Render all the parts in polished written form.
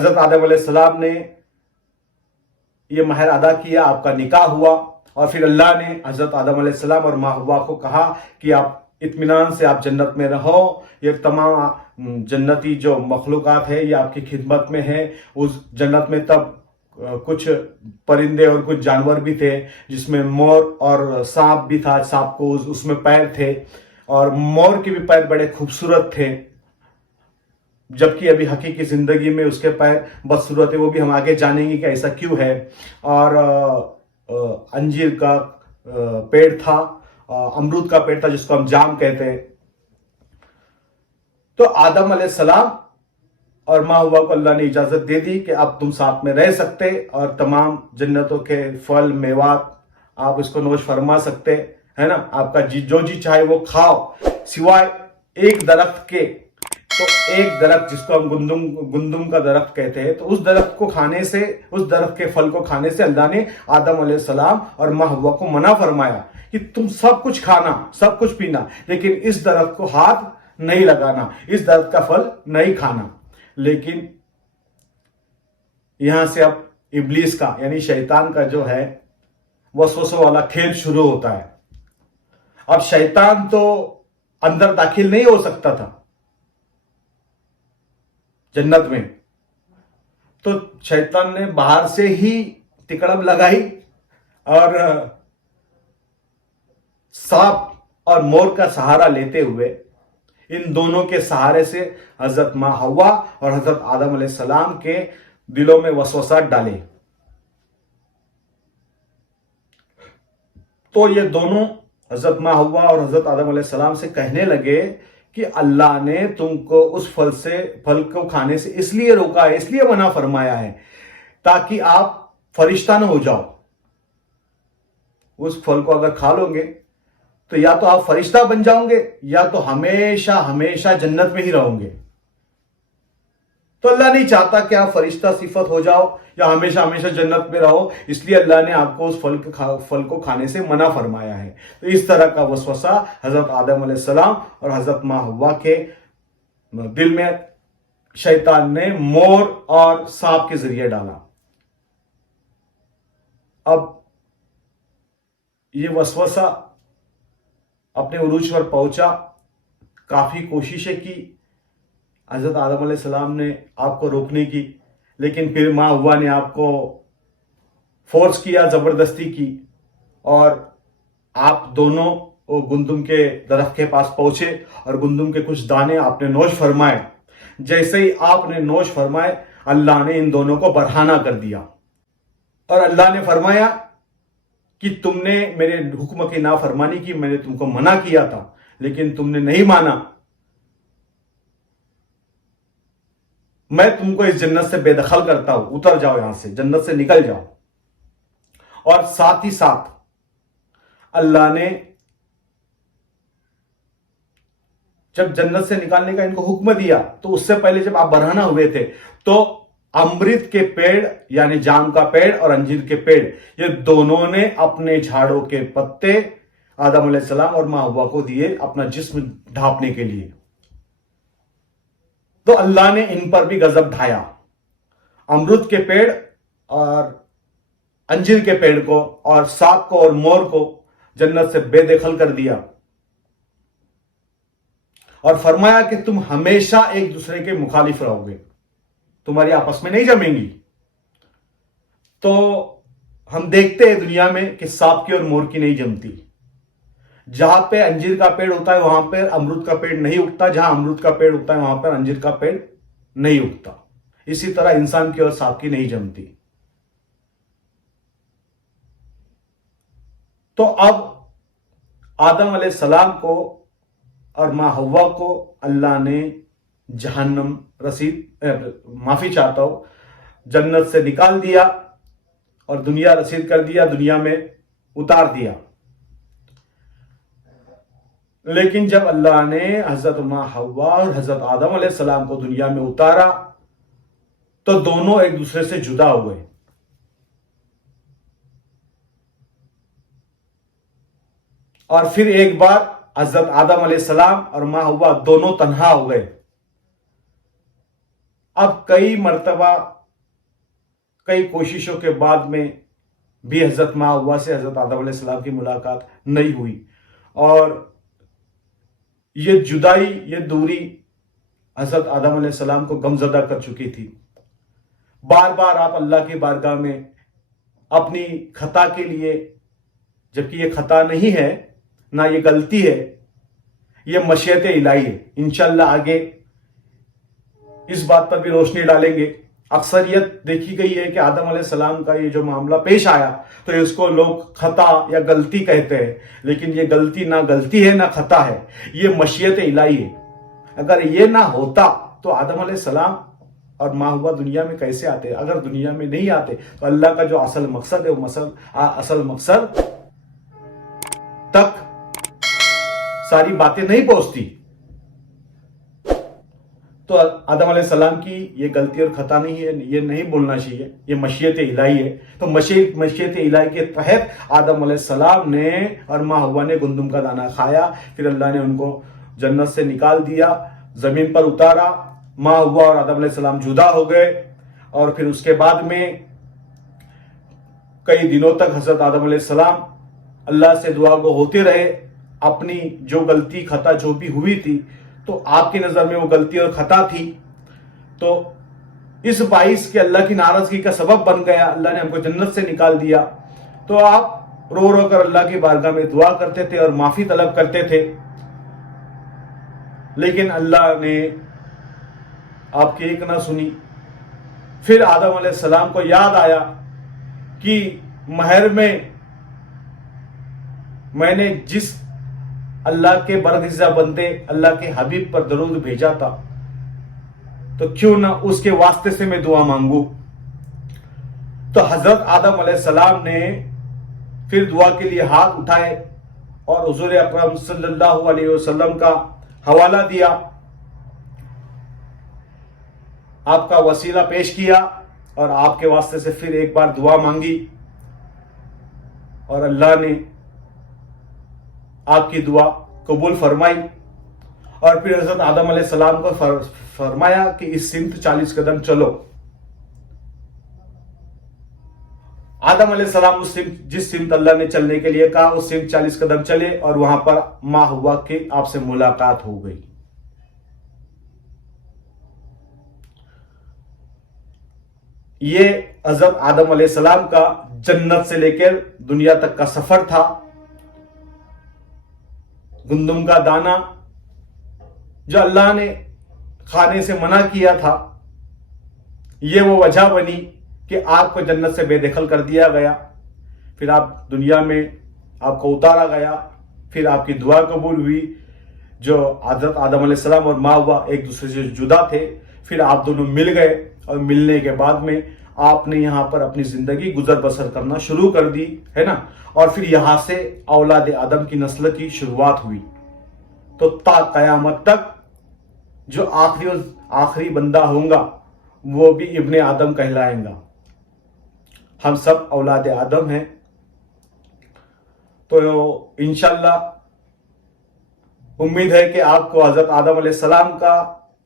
حضرت آدم علیہ السلام نے یہ مہر ادا کیا، آپ کا نکاح ہوا، اور پھر اللہ نے حضرت آدم علیہ السلام اور ماں حوا کو کہا کہ آپ اطمینان سے آپ جنت میں رہو، یہ تمام جنتی جو مخلوقات ہے یہ آپ کی خدمت میں ہے۔ اس جنت میں تب کچھ پرندے اور کچھ جانور بھی تھے، جس میں مور اور سانپ بھی تھا، سانپ کو اس میں پیر تھے، اور مور کے بھی پیر بڑے خوبصورت تھے، جبکہ ابھی حقیقی زندگی میں اس کے پیر بدصورت ہے، وہ بھی ہم آگے جانیں گے کہ ایسا کیوں ہے۔ اور انجیر کا پیڑ تھا، امرود کا پیڑ تھا جس کو ہم جام کہتے ہیں۔ تو آدم علیہ السلام اور ماں حوا کو اللہ نے اجازت دے دی کہ اب تم ساتھ میں رہ سکتے، اور تمام جنتوں کے پھل میوات آپ اس کو نوش فرما سکتے، ہے نا، آپ کا جو جی چاہے وہ کھاؤ، سوائے ایک درخت کے۔ تو ایک درخت جس کو ہم گندم کا درخت کہتے ہیں، تو اس درخت کو کھانے سے، اس درخت کے پھل کو کھانے سے اللہ نے آدم علیہ السلام اور ماں حوا کو منع فرمایا کہ تم سب کچھ کھانا، سب کچھ پینا، لیکن اس درخت کو ہاتھ نہیں لگانا، اس درخت کا پھل نہیں کھانا۔ لیکن یہاں سے اب ابلیس کا یعنی شیطان کا جو ہے وسوسوں والا کھیل شروع ہوتا ہے۔ اب شیطان تو اندر داخل نہیں ہو سکتا تھا جنت میں، تو شیطان نے باہر سے ہی تکڑب لگائی، اور سانپ اور مور کا سہارا لیتے ہوئے ان دونوں کے سہارے سے حضرت ماں حوا اور حضرت آدم علیہ السلام کے دلوں میں وسوسات ڈالے۔ تو یہ دونوں حضرت ماں حوا اور حضرت آدم علیہ السلام سے کہنے لگے کہ اللہ نے تم کو اس پھل کو کھانے سے اس لیے روکا ہے، اس لیے منع فرمایا ہے تاکہ آپ فرشتہ نہ ہو جاؤ۔ اس پھل کو اگر کھا لو گے تو یا تو آپ فرشتہ بن جاؤں گے، یا تو ہمیشہ ہمیشہ جنت میں ہی رہوں گے۔ تو اللہ نہیں چاہتا کہ آپ فرشتہ صفت ہو جاؤ یا ہمیشہ ہمیشہ جنت میں رہو، اس لیے اللہ نے آپ کو اس پھل کو کھانے سے منع فرمایا ہے۔ تو اس طرح کا وسوسہ حضرت آدم علیہ السلام اور حضرت ماں حوا کے دل میں شیطان نے مور اور سانپ کے ذریعے ڈالا۔ اب یہ وسوسہ اپنے عروج پر پہنچا، کافی کوششیں کی حضرت آدم علیہ السلام نے آپ کو روکنے کی، لیکن پھر ماں حوا نے آپ کو فورس کیا، زبردستی کی، اور آپ دونوں وہ گندم کے درخت کے پاس پہنچے اور گندم کے کچھ دانے آپ نے نوش فرمائے۔ جیسے ہی آپ نے نوش فرمائے، اللہ نے ان دونوں کو برہنہ کر دیا، اور اللہ نے فرمایا کہ تم نے میرے حکم کی نافرمانی کی، میں نے تم کو منع کیا تھا لیکن تم نے نہیں مانا، میں تم کو اس جنت سے بے دخل کرتا ہوں، اتر جاؤ یہاں سے، جنت سے نکل جاؤ۔ اور ساتھ ہی ساتھ اللہ نے جب جنت سے نکالنے کا ان کو حکم دیا، تو اس سے پہلے جب آپ برہنہ ہوئے تھے تو امرت کے پیڑ یعنی جام کا پیڑ اور انجیر کے پیڑ، یہ دونوں نے اپنے جھاڑوں کے پتے آدم علیہ السلام اور ماں حوا کو دیے اپنا جسم ڈھانپنے کے لیے۔ تو اللہ نے ان پر بھی غضب ڈھایا، امرت کے پیڑ اور انجیر کے پیڑ کو اور سانپ کو اور مور کو جنت سے بے دخل کر دیا، اور فرمایا کہ تم ہمیشہ ایک دوسرے کے مخالف رہو گے، تمہاری آپس میں نہیں جمیں گی۔ تو ہم دیکھتے ہیں دنیا میں کہ سانپ کی اور مور کی نہیں جمتی، جہاں پہ انجیر کا پیڑ ہوتا ہے وہاں پہ امرود کا پیڑ نہیں اگتا، جہاں امرود کا پیڑ ہوتا ہے وہاں پر انجیر کا پیڑ نہیں اگتا۔ اسی طرح انسان کی اور سانپ کی نہیں جمتی۔ تو اب آدم علیہ السلام کو اور ماں حوا کو اللہ نے جہنم معافی چاہتا ہوں، جنت سے نکال دیا اور دنیا رسید کر دیا، دنیا میں اتار دیا۔ لیکن جب اللہ نے حضرت ماں حوا اور حضرت آدم علیہ السلام کو دنیا میں اتارا تو دونوں ایک دوسرے سے جدا ہوئے، اور پھر ایک بار حضرت آدم علیہ السلام اور ماں حوا دونوں تنہا ہو گئے۔ اب کئی مرتبہ کئی کوششوں کے بعد میں بھی حضرت ماں حوا سے حضرت آدم علیہ السلام کی ملاقات نہیں ہوئی، اور یہ جدائی، یہ دوری حضرت آدم علیہ السلام کو غمزدہ کر چکی تھی۔ بار بار آپ اللہ کی بارگاہ میں اپنی خطا کے لیے، جبکہ یہ خطا نہیں ہے، نہ یہ غلطی ہے، یہ مشیت الہی ہے، انشاءاللہ آگے اس بات پر بھی روشنی ڈالیں گے۔ اکثریت دیکھی گئی ہے کہ آدم علیہ السلام کا یہ جو معاملہ پیش آیا تو اس کو لوگ خطا یا غلطی کہتے ہیں، لیکن یہ غلطی نہ غلطی ہے نہ خطا ہے، یہ مشیت الہی ہے۔ اگر یہ نہ ہوتا تو آدم علیہ السلام اور ماں حوا دنیا میں کیسے آتے؟ اگر دنیا میں نہیں آتے تو اللہ کا جو اصل مقصد ہے، وہ اصل مقصد تک ساری باتیں نہیں پہنچتی۔ تو آدم علیہ السلام کی یہ غلطی اور خطا نہیں ہے، یہ نہیں بولنا چاہیے، یہ مشیت الہی ہے۔ تو مشیت الہی کے تحت آدم علیہ السلام نے اور ماں حوا نے گندم کا دانہ کھایا، پھر اللہ نے ان کو جنت سے نکال دیا، زمین پر اتارا، ماں حوا اور آدم علیہ السلام جدا ہو گئے، اور پھر اس کے بعد میں کئی دنوں تک حضرت آدم علیہ السلام اللہ سے دعا گو ہوتے رہے، اپنی جو غلطی خطا جو بھی ہوئی تھی تو آپ کی نظر میں وہ غلطی اور خطا تھی، تو اس باعث کہ اللہ کی ناراضگی کا سبب بن گیا، اللہ نے ہم کو جنت سے نکال دیا۔ تو آپ رو رو کر اللہ کی بارگاہ میں دعا کرتے تھے اور معافی طلب کرتے تھے، لیکن اللہ نے آپ کی ایک نہ سنی۔ پھر آدم علیہ السلام کو یاد آیا کہ مہر میں نے جس اللہ کے برگزیدہ بندے اللہ کے حبیب پر درود بھیجا تھا، تو کیوں نہ اس کے واسطے سے میں دعا مانگوں۔ تو حضرت آدم علیہ السلام نے پھر دعا کے لیے ہاتھ اٹھائے اور حضور اکرم صلی اللہ علیہ وسلم کا حوالہ دیا، آپ کا وسیلہ پیش کیا اور آپ کے واسطے سے پھر ایک بار دعا مانگی، اور اللہ نے آپ کی دعا قبول فرمائی۔ اور پھر حضرت آدم علیہ السلام کو فرمایا کہ اس سمت 40 قدم چلو۔ آدم علیہ السلام جس سمت اللہ نے چلنے کے لیے کہا اس سمت 40 قدم چلے، اور وہاں پر ماں حوا کی آپ سے ملاقات ہو گئی۔ یہ حضرت آدم علیہ السلام کا جنت سے لے کر دنیا تک کا سفر تھا۔ گندم کا دانہ جو اللہ نے کھانے سے منع کیا تھا، یہ وہ وجہ بنی کہ آپ کو جنت سے بے دخل کر دیا گیا، پھر آپ دنیا میں آپ کو اتارا گیا، پھر آپ کی دعا قبول ہوئی۔ جو حضرت آدم علیہ السلام اور ماں حوا ایک دوسرے سے جدا تھے، پھر آپ دونوں مل گئے، اور ملنے کے بعد میں آپ نے یہاں پر اپنی زندگی گزر بسر کرنا شروع کر دی ہے نا، اور پھر یہاں سے اولاد آدم کی نسل کی شروعات ہوئی۔ تو تا قیامت تک جو آخری بندہ ہوگا وہ بھی ابن آدم کہلائیں گا۔ ہم سب اولاد آدم ہیں۔ تو انشاءاللہ امید ہے کہ آپ کو حضرت آدم علیہ السلام کا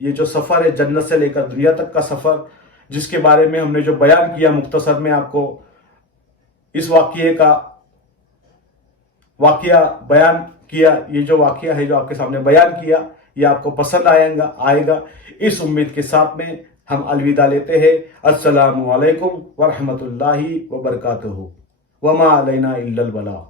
یہ جو سفر ہے جنت سے لے کر دنیا تک کا سفر، جس کے بارے میں ہم نے جو بیان کیا مختصر میں آپ کو اس واقعہ بیان کیا، یہ جو واقعہ ہے جو آپ کے سامنے بیان کیا، یہ آپ کو پسند آئے گا، اس امید کے ساتھ میں ہم الوداع لیتے ہیں۔ السلام علیکم ورحمۃ اللہ وبرکاتہ، وما علینا الا البلاغ۔